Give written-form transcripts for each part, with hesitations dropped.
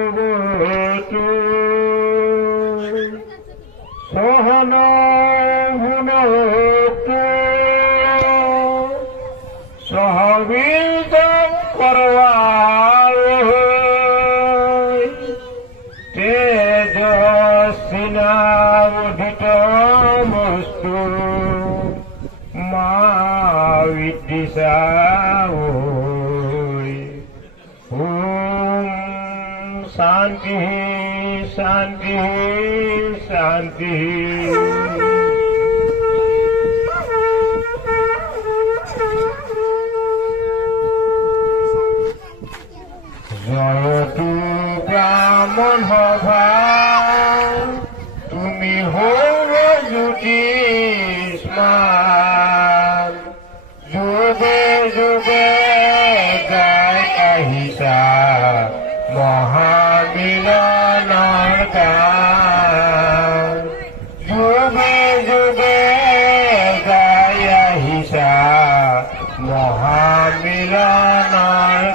সহনাবতু সহনা ভুনক্তু সহবীর্যং করবাবহৈ তেজস্বিনাবধীতমস্তু মা বিদ্বিষাবহৈ। ওম শান্তি শান্তি শান্তি। জয়তু ব্রাহ্মণ সভা তুমি হৌর জ্যোতিষ্মান যুগে যুগে গায় আহিছা মহামিলনৰ গান। যুগে যুগে গায় আহিছা মহামিলনৰ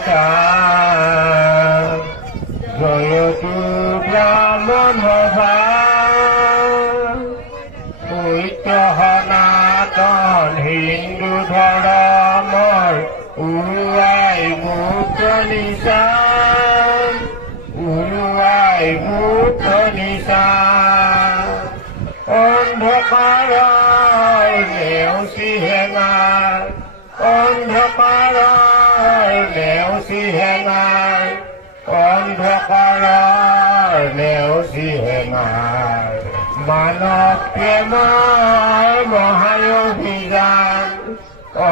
গান। জয়তু ব্ৰাহ্মণ সভা সত্য সনাতন হিন্দু ধৰ্মৰ উৰুৱাই মুক্ত নিচান উৰুৱাই মুক্ত নিচান। অন্ধকাৰৰ নেওচি হেঙাৰ অন্ধকাৰৰ নেওচি হেঙাৰ অন্ধকাৰৰ নেওচি হেঙাৰ। মানৱ প্ৰেমৰ মহাঅভিযান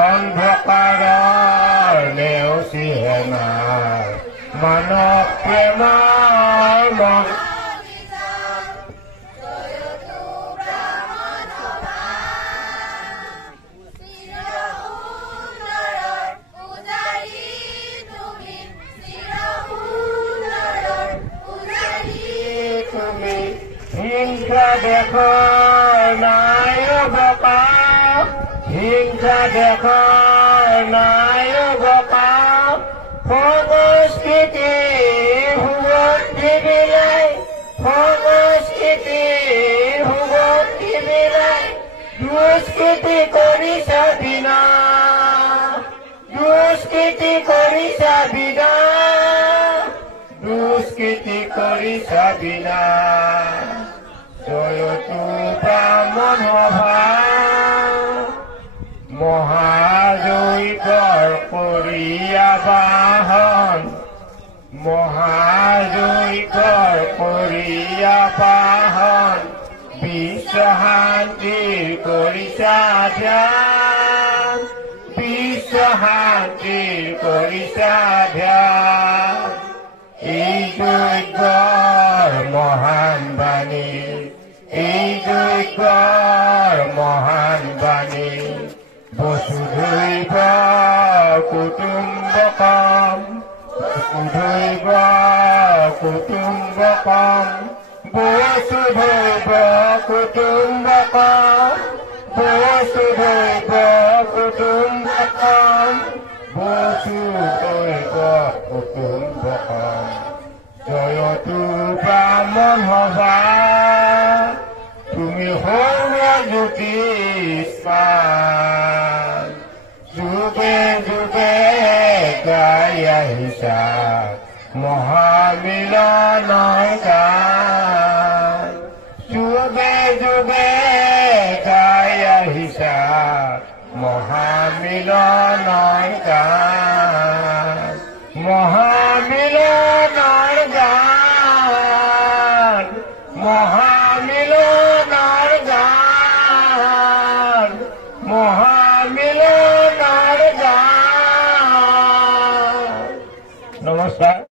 অন্ধকাৰৰ নেওচি হেঙাৰ। মানৱ প্ৰেমৰ হিংসা দেশৰ নাই অৱকাশ হিংসা দেশৰ নাই অৱকাশ। সংস্কৃতি সুগন্ধি বিলাই সংস্কৃতি সুগন্ধি বিলাই দুষ্কৃতি কৰিছা বিনাশ দুষ্কৃতি কৰিছা বিনাশ দুষ্কৃতি কৰিছা বিনাশ। জয়তু ব্ৰাহ্মণ সভা মহাযজ্ঞৰ কৰিয়া বাহন মহাযজ্ঞৰ কৰিয়া বাহন। বিশ্ব শান্তিৰ কৰিছা ধ্যান বিশ্ব শান্তিৰ কৰিছা ধ্যান। এই যজ্ঞৰ মহান বাণী এই যজ্ঞৰ মহান বাণী। বসুধৈৱ কুটুম্বকম বসুধৈৱ কুটুম্বকম বসুধৈৱ কুটুম্বকম বসুধৈৱ কুটুম্বকম বসুধৈৱ কুটুম্বকম। জয়তু ব্ৰাহ্মণ সভা তুমি সৌৰ জ্যোতিষ্মান যুগে যুগে গাই আহিছা মহামিলনৰ গান। যুগে যুগে গাই আহিছা মহামিলনৰ গান।